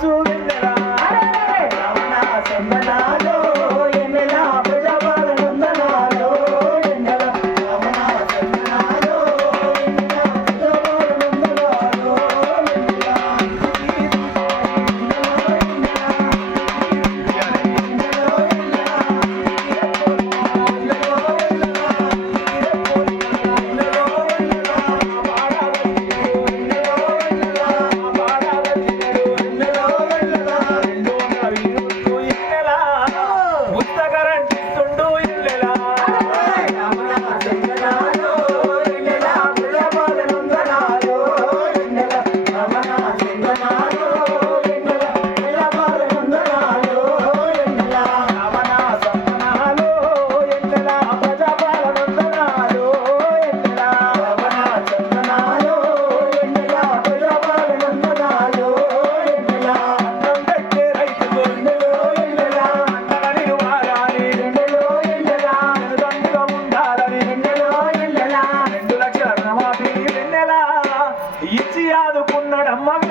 చూడరా. రమణ చందనాలో ఇచ్చి ఆదుకున్నాడమ్మ.